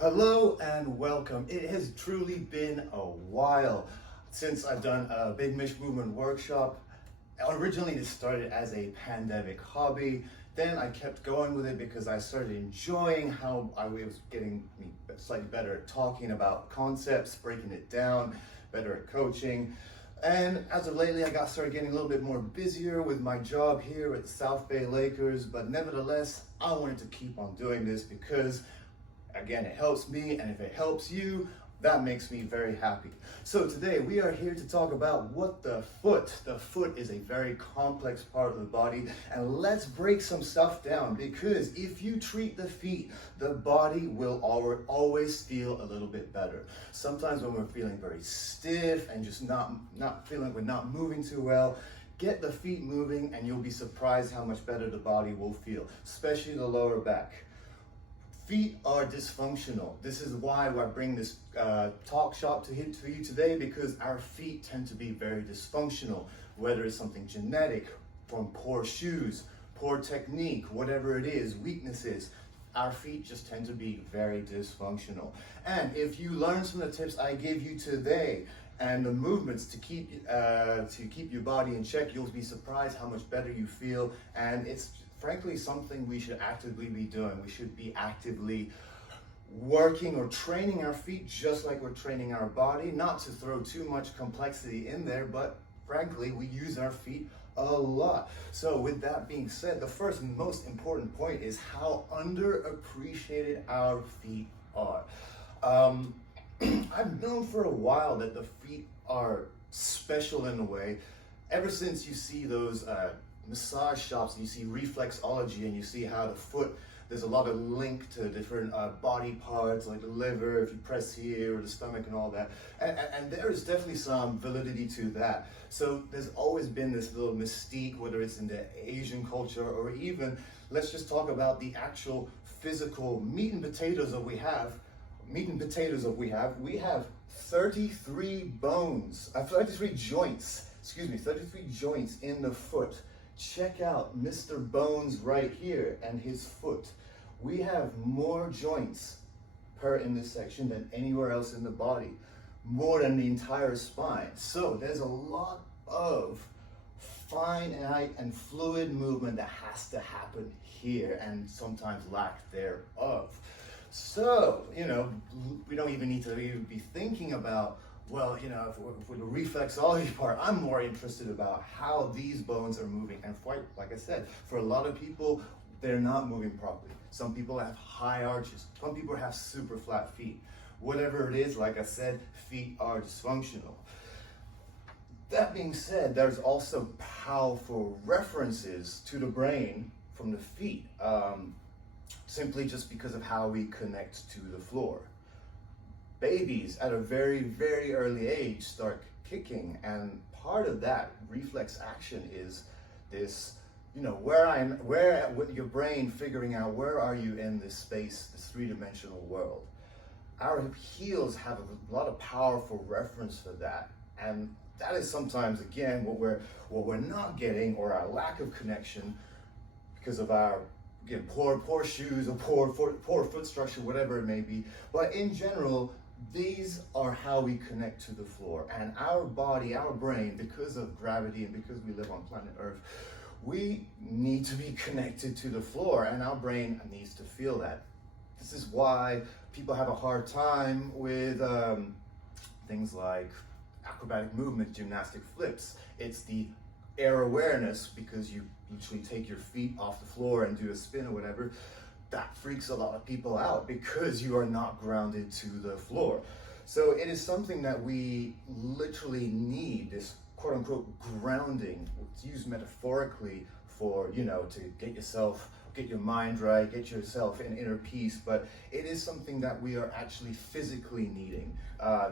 Hello and welcome. It has truly been a while since I've done a big Mish movement workshop. Originally, this started as a pandemic hobby. Then I kept going with it because I started enjoying how I was getting slightly better at talking about concepts, breaking it down, better at coaching. And as of lately, I started getting a little bit more busier with my job here at the South Bay Lakers. But nevertheless, I wanted to keep on doing this because again, it helps me, and if it helps you, that makes me very happy. So today we are here to talk about the foot is a very complex part of the body, and let's break some stuff down, because if you treat the feet, the body will always feel a little bit better. Sometimes when we're feeling very stiff and just not feeling we're not moving too well, get the feet moving and you'll be surprised how much better the body will feel, especially the lower back. Feet are dysfunctional. This is why I bring this talk shop to you today, because our feet tend to be very dysfunctional, whether it's something genetic, from poor shoes, poor technique, whatever it is, weaknesses. Our feet just tend to be very dysfunctional. And if you learn some of the tips I give you today and the movements to keep your body in check, you'll be surprised how much better you feel. And it's frankly something we should actively be doing. We should be actively working or training our feet just like we're training our body. Not to throw too much complexity in there, but frankly, we use our feet a lot. So with that being said, the first and most important point is how underappreciated our feet are. I've known for a while that the feet are special in a way. Ever since you see those massage shops, and you see reflexology, and you see how the foot, there's a lot of link to different body parts like the liver, if you press here, or the stomach and all that, and there is definitely some validity to that. So there's always been this little mystique, whether it's in the Asian culture, or even, let's just talk about the actual physical meat and potatoes that we have. We have 33 joints in the foot. Check out Mr. Bones right here and his foot. We have more joints in this section than anywhere else in the body, more than the entire spine. So there's a lot of finite and fluid movement that has to happen here, and sometimes lack thereof. So, we don't even need to even be thinking about, well, for the reflexology part, I'm more interested about how these bones are moving. And like I said, for a lot of people, they're not moving properly. Some people have high arches. Some people have super flat feet. Whatever it is, like I said, feet are dysfunctional. That being said, there's also powerful references to the brain from the feet, simply just because of how we connect to the floor. Babies at a very, very early age start kicking, and part of that reflex action is this, with your brain figuring out where are you in this space, this three-dimensional world. Our heels have a lot of powerful reference for that, and that is sometimes, again, what we're not getting, or our lack of connection, because of our poor shoes or poor foot structure, whatever it may be. But in general, these are how we connect to the floor. And our body, our brain, because of gravity and because we live on planet Earth, we need to be connected to the floor, and our brain needs to feel that. This is why people have a hard time with things like acrobatic movement, gymnastic flips. It's the air awareness, because you literally take your feet off the floor and do a spin or whatever. That freaks a lot of people out because you are not grounded to the floor. So it is something that we literally need, this quote unquote grounding. It's used metaphorically for, to get your mind right, get yourself in inner peace, but it is something that we are actually physically needing,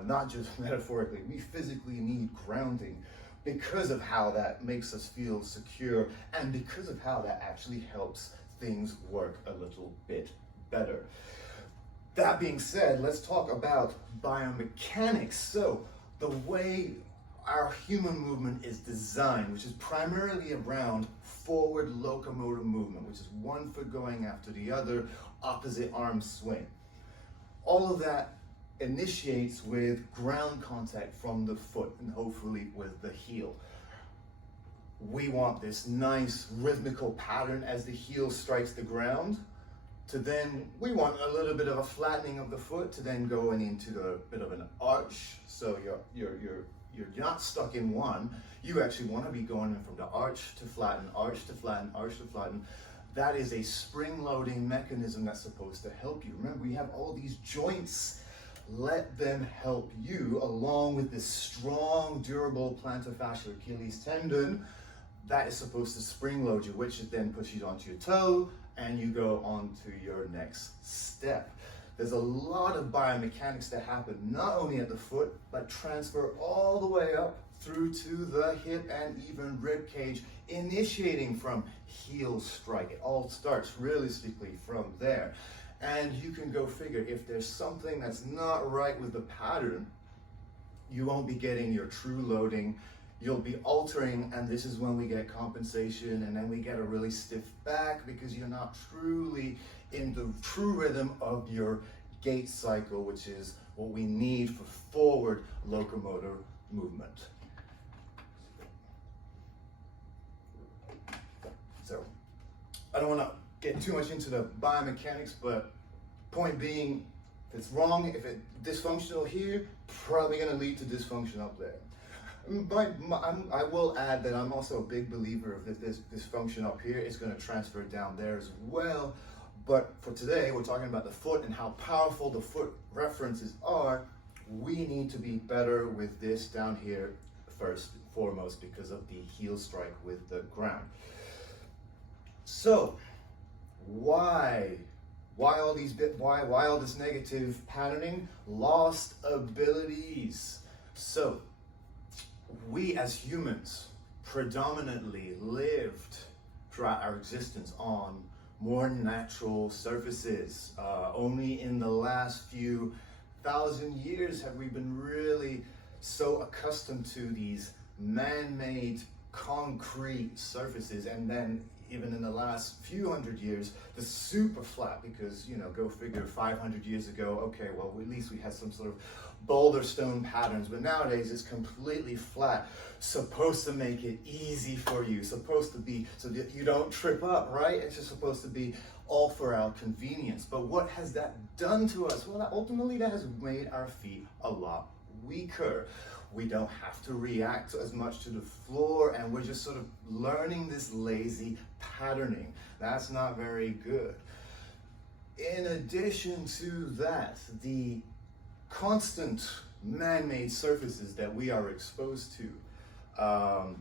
not just metaphorically. We physically need grounding because of how that makes us feel secure, and because of how that actually helps things work a little bit better. That being said, let's talk about biomechanics. So the way our human movement is designed, which is primarily around forward locomotive movement, which is one foot going after the other, opposite arm swing. all of that initiates with ground contact from the foot and hopefully with the heel. We want this nice rhythmical pattern as the heel strikes the ground. To then, we want a little bit of a flattening of the foot to then going into a bit of an arch. So you're not stuck in one. You actually want to be going from the arch to flatten, arch to flatten, arch to flatten. That is a spring loading mechanism that's supposed to help you. Remember, we have all these joints. Let them help you along with this strong, durable plantar fascial Achilles tendon that is supposed to spring load you, which then puts you onto your toe and you go on to your next step. There's a lot of biomechanics that happen not only at the foot, but transfer all the way up through to the hip and even rib cage, initiating from heel strike. It all starts realistically from there. And you can go figure, if there's something that's not right with the pattern, you won't be getting your true loading. You'll be altering, and this is when we get compensation, and then we get a really stiff back because you're not truly in the true rhythm of your gait cycle, which is what we need for forward locomotor movement. So, I don't want to get too much into the biomechanics, but point being, if it's wrong, if it's dysfunctional here, probably going to lead to dysfunction up there. I will add that I'm also a big believer of this dysfunction up here is going to transfer down there as well. But for today, we're talking about the foot and how powerful the foot references are. We need to be better with this down here first and foremost because of the heel strike with the ground. So why all this negative patterning? Lost abilities. So we as humans predominantly lived throughout our existence on more natural surfaces. Only in the last few thousand years have we been really so accustomed to these man-made concrete surfaces, and then even in the last few hundred years, the super flat, because, you know, go figure 500 years ago, okay, well, at least we had some sort of boulder stone patterns, but nowadays it's completely flat, supposed to make it easy for you, supposed to be so that you don't trip up, right? It's just supposed to be all for our convenience. But what has that done to us? Well, ultimately that has made our feet a lot weaker. We don't have to react as much to the floor, and we're just sort of learning this lazy patterning. That's not very good. In addition to that, the constant man-made surfaces that we are exposed to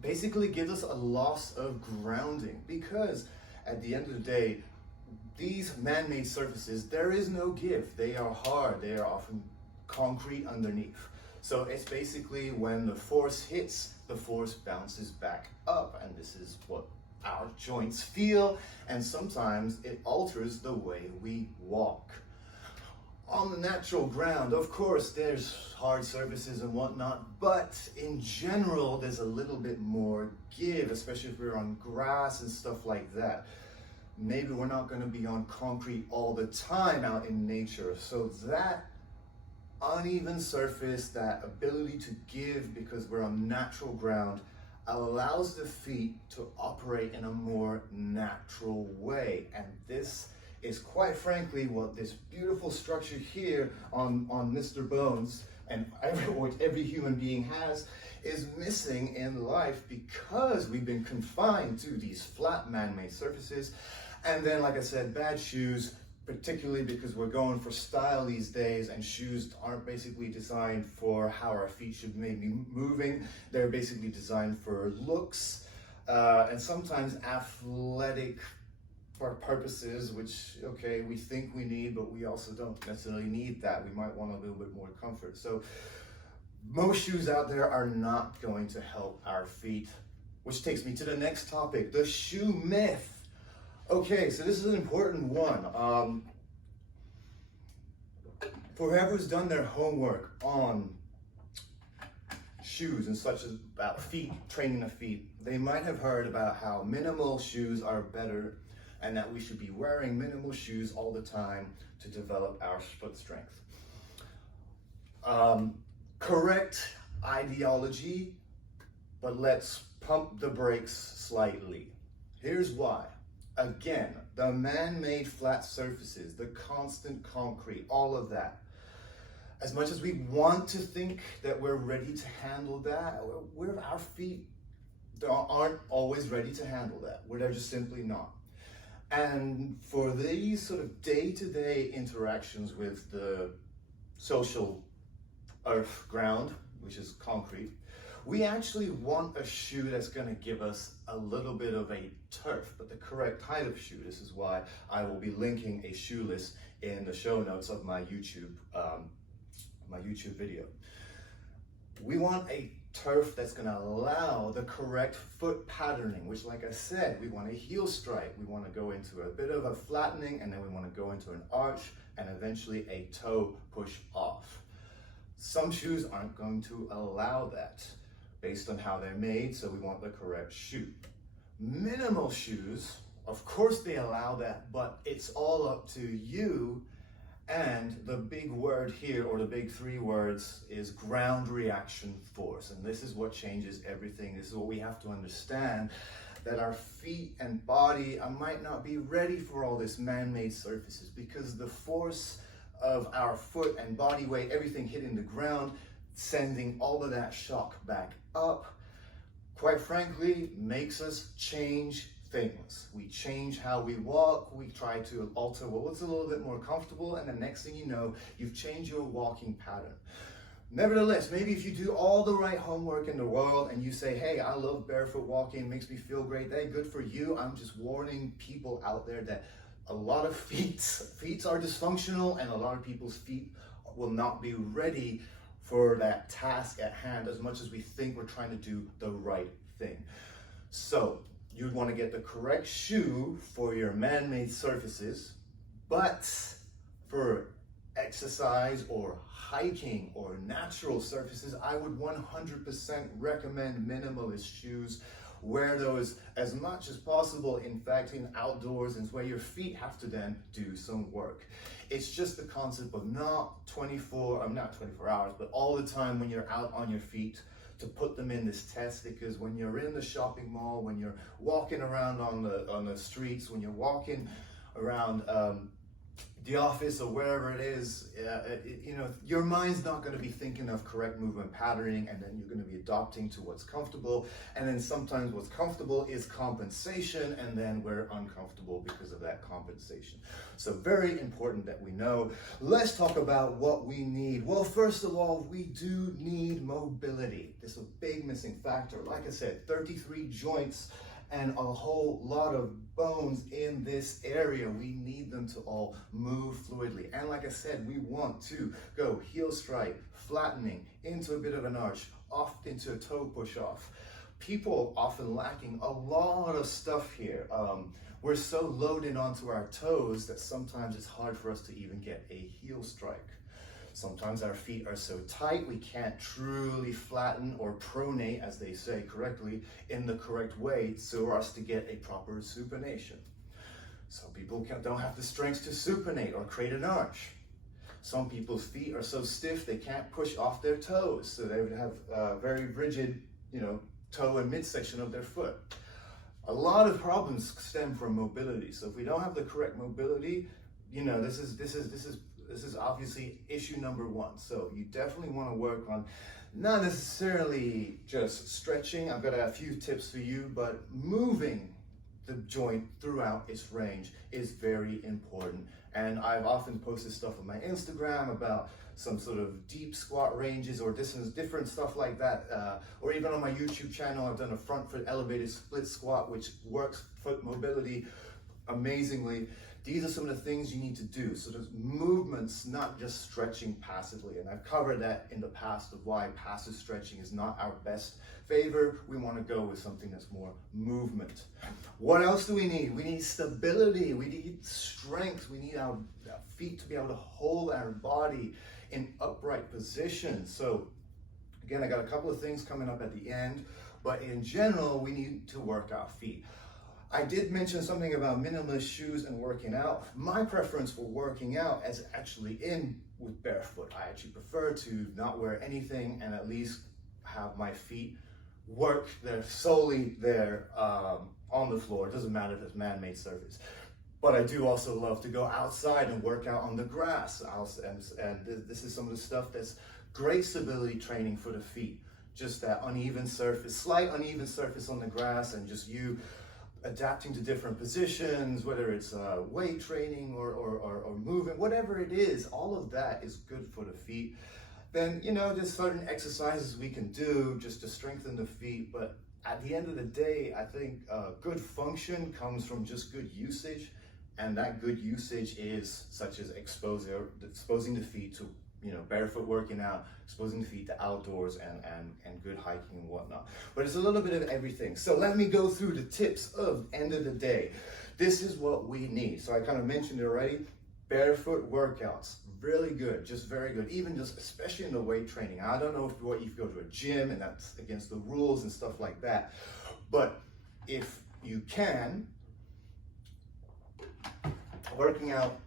basically gives us a loss of grounding, because at the end of the day, these man-made surfaces, there is no give. They are hard. They are often concrete underneath. So it's basically when the force hits, the force bounces back up, and this is what our joints feel, and sometimes it alters the way we walk. On the natural ground, of course, there's hard surfaces and whatnot, but in general, there's a little bit more give, especially if we're on grass and stuff like that. Maybe we're not going to be on concrete all the time out in nature, so that uneven surface, that ability to give because we're on natural ground, allows the feet to operate in a more natural way. And this is quite frankly what this beautiful structure here on Mr. Bones and every human being has is missing in life, because we've been confined to these flat man-made surfaces. And then, like I said, bad shoes, particularly because we're going for style these days, and shoes aren't basically designed for how our feet should maybe be moving. They're basically designed for looks and sometimes athletic purposes, which, okay, we think we need, but we also don't necessarily need that. We might want a little bit more comfort. So most shoes out there are not going to help our feet, which takes me to the next topic, the shoe myth. Okay, so this is an important one. For whoever's done their homework on shoes and such as about feet, training the feet, they might have heard about how minimal shoes are better and that we should be wearing minimal shoes all the time to develop our foot strength. Correct ideology, but let's pump the brakes slightly. Here's why. Again, the man-made flat surfaces, the constant concrete, all of that. As much as we want to think that we're ready to handle that, our feet aren't always ready to handle that. They're just simply not. And for these sort of day-to-day interactions with the social earth ground, which is concrete, we actually want a shoe that's going to give us a little bit of a turf, but the correct type of shoe. This is why I will be linking a shoe list in the show notes of my YouTube video. We want a turf that's going to allow the correct foot patterning, which, like I said, we want a heel strike, we want to go into a bit of a flattening, and then we want to go into an arch and eventually a toe push off. Some shoes aren't going to allow that based on how they're made, so we want the correct shoe. Minimal shoes, of course they allow that, but it's all up to you. And the big word here, or the big three words, is ground reaction force. And this is what changes everything. This is what we have to understand, that our feet and body might not be ready for all this man-made surfaces, because the force of our foot and body weight, everything hitting the ground, sending all of that shock back up, quite frankly, makes us change things. We change how we walk, we try to alter what's a little bit more comfortable, and the next thing you know, you've changed your walking pattern. Nevertheless, maybe if you do all the right homework in the world and you say, hey, I love barefoot walking, it makes me feel great, hey, good for you. I'm just warning people out there that a lot of feet are dysfunctional, and a lot of people's feet will not be ready for that task at hand as much as we think we're trying to do the right thing. So you'd want to get the correct shoe for your man-made surfaces, but for exercise or hiking or natural surfaces, I would 100% recommend minimalist shoes. Wear those as much as possible, in fact, in outdoors, and where your feet have to then do some work. It's just the concept of not 24 hours, but all the time when you're out on your feet, to put them in this test, because when you're in the shopping mall, when you're walking around on the streets, when you're walking around the office or wherever it is, your mind's not going to be thinking of correct movement patterning, and then you're going to be adopting to what's comfortable, and then sometimes what's comfortable is compensation, and then we're uncomfortable because of that compensation. So very important that we know. Let's talk about what we need. Well, first of all, we do need mobility. This is a big missing factor. Like I said, 33 joints and a whole lot of bones in this area. We need them to all move fluidly. And like I said, we want to go heel strike, flattening, into a bit of an arch, off into a toe push off. People often lacking a lot of stuff here. We're so loaded onto our toes that sometimes it's hard for us to even get a heel strike. Sometimes our feet are so tight we can't truly flatten or pronate, as they say correctly, in the correct way for us to get a proper supination. Some people don't have the strength to supinate or create an arch. Some people's feet are so stiff they can't push off their toes, so they would have a very rigid, toe and midsection of their foot. A lot of problems stem from mobility. So if we don't have the correct mobility, this is obviously issue number one. So you definitely want to work on not necessarily just stretching. I've got a few tips for you, but moving the joint throughout its range is very important. And I've often posted stuff on my Instagram about some sort of deep squat ranges or different stuff like that. Or even on my YouTube channel, I've done a front foot elevated split squat, which works foot mobility amazingly. These are some of the things you need to do. So there's movements, not just stretching passively. And I've covered that in the past of why passive stretching is not our best favor. We want to go with something that's more movement. What else do we need? We need stability. We need strength. We need our feet to be able to hold our body in upright position. So again, I got a couple of things coming up at the end, but in general, we need to work our feet. I did mention something about minimalist shoes and working out. My preference for working out is actually in with barefoot. I actually prefer to not wear anything and at least have my feet work. They're solely there on the floor. It doesn't matter if it's man-made surface. But I do also love to go outside and work out on the grass. And this is some of the stuff that's great stability training for the feet. Just that uneven surface, slight uneven surface on the grass, and just you adapting to different positions, whether it's weight training or movement, whatever it is, all of that is good for the feet. Then, you know, there's certain exercises we can do just to strengthen the feet, but at the end of the day, I think good function comes from just good usage, and that good usage is such as exposing the feet to, you know, barefoot working out, exposing the feet to outdoors and good hiking and whatnot. But it's a little bit of everything. So let me go through the tips of end of the day. This is what we need. So I kind of mentioned it already. Barefoot workouts, really good, just very good. Even just, especially in the weight training. I don't know if you go to a gym and that's against the rules and stuff like that. But if you can, working out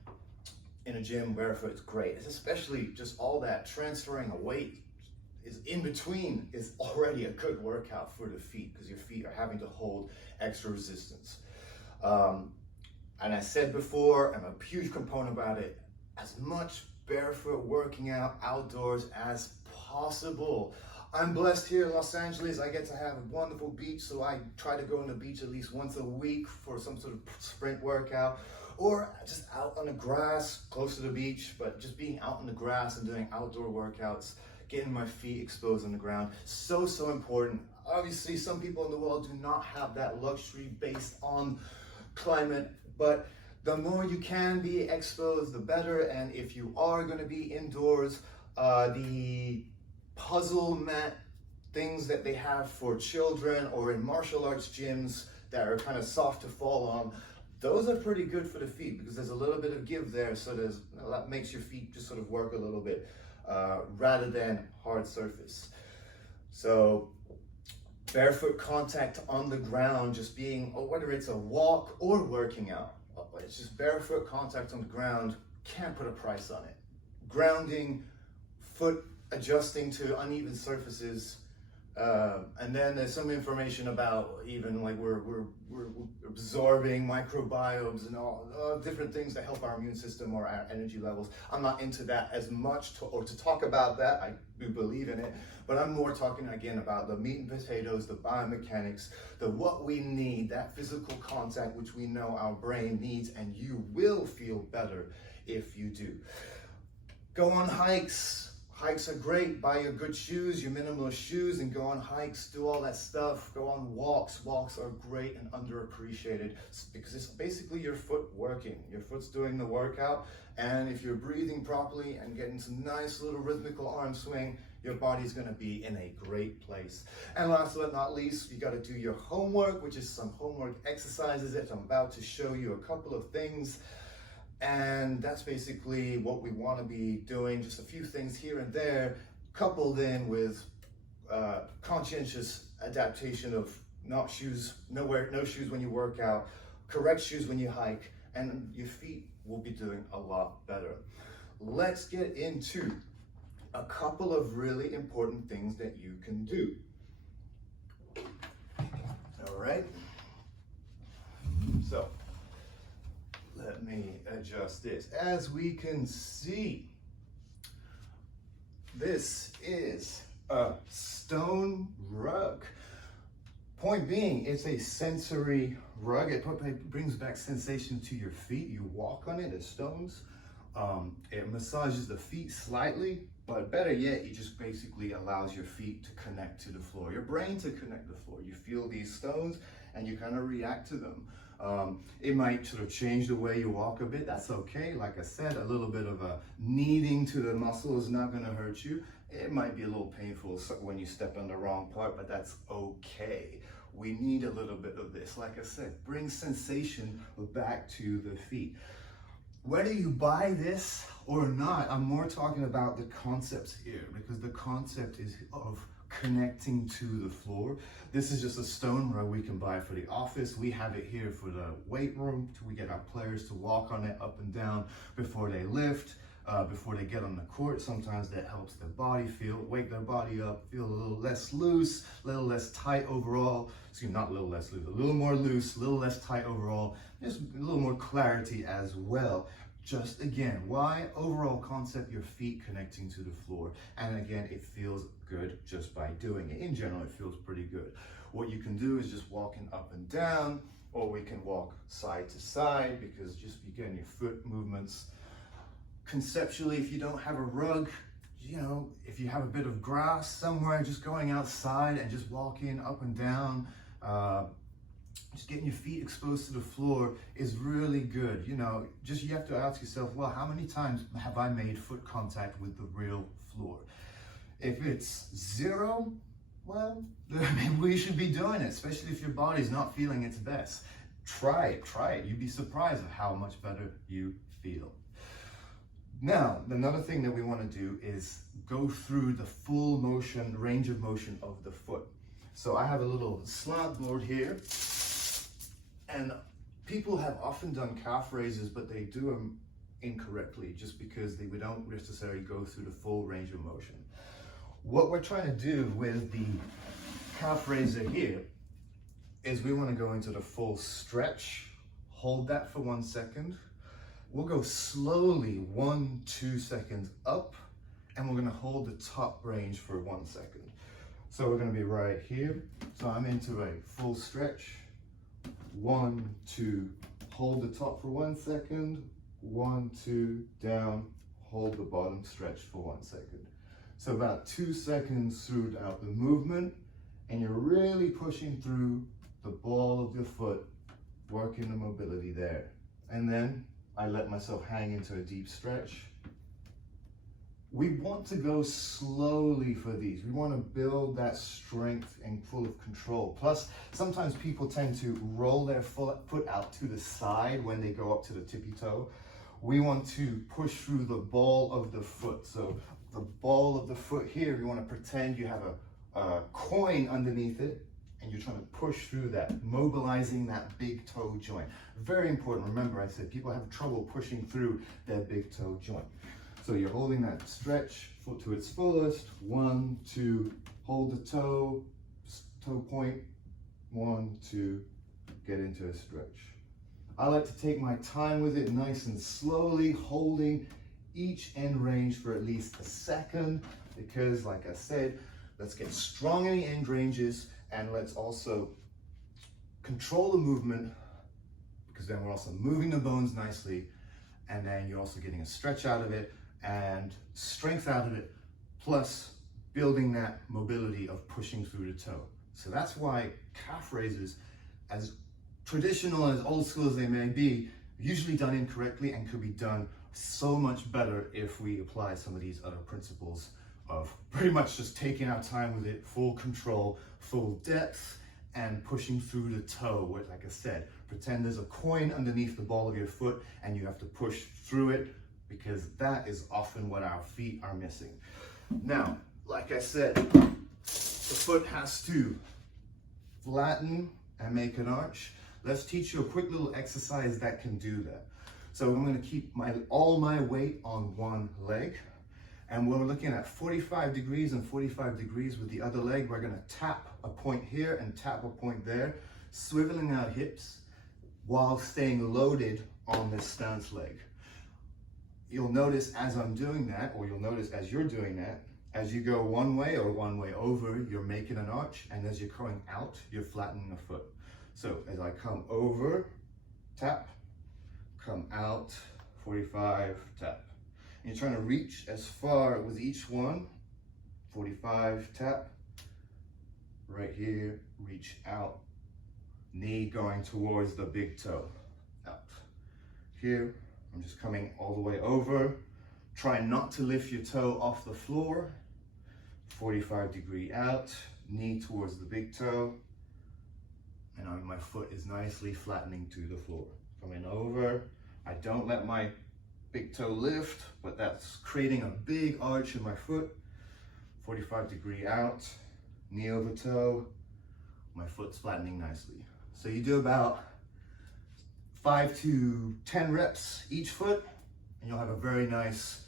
in a gym barefoot is great. It's especially just all that transferring a weight is in between is already a good workout for the feet because your feet are having to hold extra resistance. And I said before, I'm a huge component about it, as much barefoot working out outdoors as possible. I'm blessed here in Los Angeles. I get to have a wonderful beach, so I try to go on the beach at least once a week for some sort of sprint workout, or just out on the grass close to the beach, but just being out on the grass and doing outdoor workouts, getting my feet exposed on the ground, so important. Obviously, some people in the world do not have that luxury based on climate, but the more you can be exposed, the better. And if you are going to be indoors, the puzzle mat things that they have for children or in martial arts gyms that are kind of soft to fall on, those are pretty good for the feet because there's a little bit of give there, so that makes your feet just sort of work a little bit rather than hard surface. So barefoot contact on the ground, just being, whether it's a walk or working out, it's just barefoot contact on the ground, can't put a price on it. Grounding, foot adjusting to uneven surfaces, and then there's some information about even like we're absorbing microbiomes and all different things that help our immune system or our energy levels. I'm not into that as much to talk about that. I do believe in it, but I'm more talking again about the meat and potatoes, the biomechanics, the what we need, that physical contact which we know our brain needs, and you will feel better if you do. Go on hikes. Hikes are great. Buy your good shoes, your minimalist shoes, and go on hikes, do all that stuff. Go on walks. Walks are great and underappreciated because it's basically your foot working. Your foot's doing the workout, and if you're breathing properly and getting some nice little rhythmical arm swing, your body's going to be in a great place. And last but not least, you got to do your homework, which is some homework exercises that I'm about to show you a couple of things. And that's basically what we want to be doing, just a few things here and there, coupled in with conscientious adaptation of no shoes when you work out, correct shoes when you hike, and your feet will be doing a lot better. Let's get into a couple of really important things that you can do. All right. So let me adjust this. As we can see, this is a stone rug. Point being, it's a sensory rug. It brings back sensation to your feet. You walk on it as stones. It massages the feet slightly, but better yet, it just basically allows your feet to connect to the floor, your brain to connect to the floor. You feel these stones and you kind of react to them. It might sort of change the way you walk a bit. That's okay. Like I said, a little bit of a kneading to the muscle is not going to hurt you. It might be a little painful when you step on the wrong part, but that's okay. We need a little bit of this. Like I said, bring sensation back to the feet. Whether you buy this or not, I'm more talking about the concepts here, because the concept is of connecting to the floor. This is just a stone rug we can buy for the office. We have it here for the weight room. We get our players to walk on it up and down before they lift, before they get on the court. Sometimes that helps their body wake their body up, feel a little less loose, a little less tight overall. Excuse me, not a little less loose, a little more loose, a little less tight overall. Just a little more clarity as well. Just again, why? Overall concept, your feet connecting to the floor. And again, it feels good just by doing it. In general, it feels pretty good. What you can do is just walking up and down, or we can walk side to side, because just again, your foot movements. Conceptually, if you don't have a rug, you know, if you have a bit of grass somewhere, just going outside and just walking up and down, just getting your feet exposed to the floor is really good. You know, just you have to ask yourself, well, how many times have I made foot contact with the real floor? If it's 0, well, maybe you should be doing it, especially if your body's not feeling its best. Try it. You'd be surprised at how much better you feel. Now, another thing that we want to do is go through the full motion, range of motion of the foot. So I have a little slant board here, and people have often done calf raises, but they do them incorrectly just because we don't necessarily go through the full range of motion. What we're trying to do with the calf raiser here is we want to go into the full stretch, hold that for 1 second. We'll go slowly 1-2 seconds up, and we're going to hold the top range for 1 second. So we're going to be right here. So I'm into a full stretch. 1, 2, hold the top for 1 second. 1, 2, down, hold the bottom stretch for 1 second. So about 2 seconds throughout the movement, and you're really pushing through the ball of your foot, working the mobility there. And then I let myself hang into a deep stretch. We want to go slowly for these. We want to build that strength and full of control. Plus, sometimes people tend to roll their foot out to the side when they go up to the tippy toe. We want to push through the ball of the foot. So the ball of the foot here, we want to pretend you have a coin underneath it, and you're trying to push through that, mobilizing that big toe joint. Very important. Remember, I said people have trouble pushing through their big toe joint. So you're holding that stretch foot to its fullest. 1, 2, hold the toe point. 1, 2, get into a stretch. I like to take my time with it, nice and slowly, holding each end range for at least a second, because like I said, let's get strong in the end ranges, and let's also control the movement, because then we're also moving the bones nicely, and then you're also getting a stretch out of it and strength out of it, plus building that mobility of pushing through the toe. So that's why calf raises, as traditional, as old school as they may be, usually done incorrectly and could be done so much better if we apply some of these other principles of pretty much just taking our time with it, full control, full depth, and pushing through the toe. Where, like I said, pretend there's a coin underneath the ball of your foot and you have to push through it, because that is often what our feet are missing. Now, like I said, the foot has to flatten and make an arch. Let's teach you a quick little exercise that can do that. So I'm going to keep all my weight on one leg, and we're looking at 45 degrees and 45 degrees with the other leg. We're going to tap a point here and tap a point there, swiveling our hips while staying loaded on this stance leg. You'll notice as I'm doing that, or you'll notice as you're doing that, as you go one way or one way over, you're making an arch, and as you're going out, you're flattening the foot. So as I come over, tap, come out, 45, tap. And you're trying to reach as far with each one, 45, tap, right here, reach out, knee going towards the big toe, out. Here, I'm just coming all the way over. Try not to lift your toe off the floor. 45 degree out, knee towards the big toe. And my foot is nicely flattening to the floor. Coming over, I don't let my big toe lift, but that's creating a big arch in my foot. 45 degree out, knee over toe, my foot's flattening nicely. So you do about 5 to 10 reps each foot, and you'll have a very nice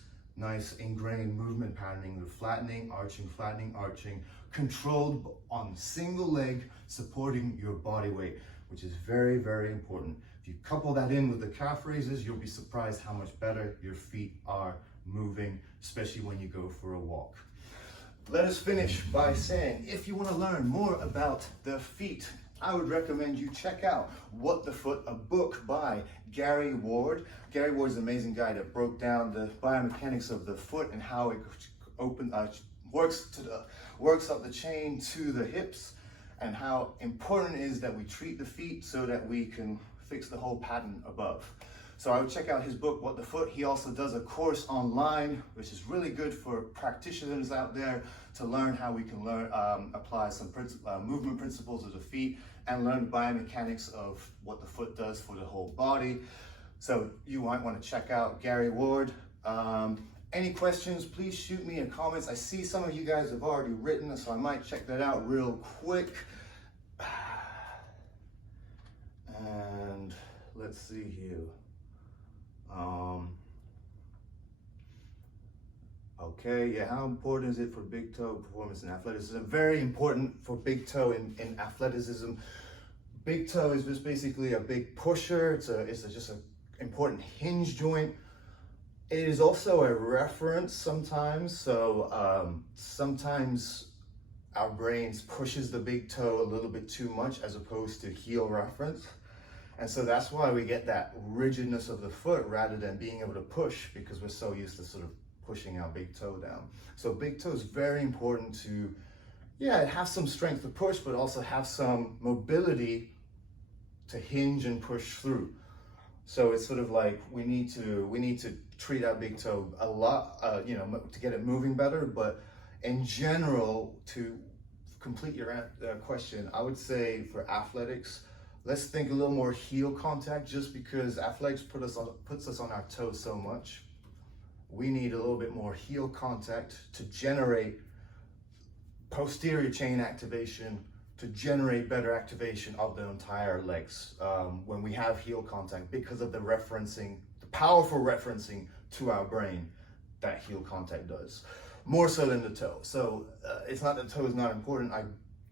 ingrained movement patterning with flattening, arching, controlled on single leg, supporting your body weight, which is very, very important. If you couple that in with the calf raises, you'll be surprised how much better your feet are moving, especially when you go for a walk. Let us finish by saying, if you want to learn more about the feet, I would recommend you check out What the Foot, a book by Gary Ward. Gary Ward is an amazing guy that broke down the biomechanics of the foot and how it works up the chain to the hips, and how important it is that we treat the feet so that we can fix the whole pattern above. So I would check out his book, What the Foot. He also does a course online, which is really good for practitioners out there to learn how we can apply some movement principles of the feet and learn biomechanics of what the foot does for the whole body. So you might want to check out Gary Ward. Any questions, please shoot me in comments. I see some of you guys have already written, so I might check that out real quick. And let's see here. Okay, yeah, how important is it for big toe performance in athleticism? Very important for big toe in athleticism. Big toe is just basically a big pusher. It's just an important hinge joint. It is also a reference sometimes. So sometimes our brains pushes the big toe a little bit too much as opposed to heel reference. And so that's why we get that rigidness of the foot rather than being able to push, because we're so used to sort of pushing our big toe down. So big toe is very important to, have some strength to push, but also have some mobility to hinge and push through. So it's sort of like we need to treat our big toe a lot, to get it moving better. But in general, to complete your question, I would say for athletics, let's think a little more heel contact, just because athletics puts us on our toes so much. We need a little bit more heel contact to generate posterior chain activation, to generate better activation of the entire legs when we have heel contact, because of the powerful referencing to our brain that heel contact does, more so than the toe. So it's not that the toe is not important,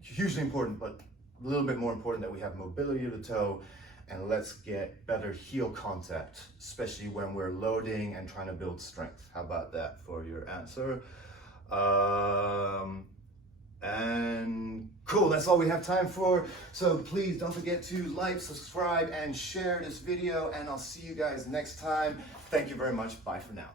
hugely important, but a little bit more important that we have mobility of the toe, and let's get better heel contact, especially when we're loading and trying to build strength. How about that for your answer? And cool, that's all we have time for. So please don't forget to like, subscribe, and share this video, and I'll see you guys next time. Thank you very much. Bye for now.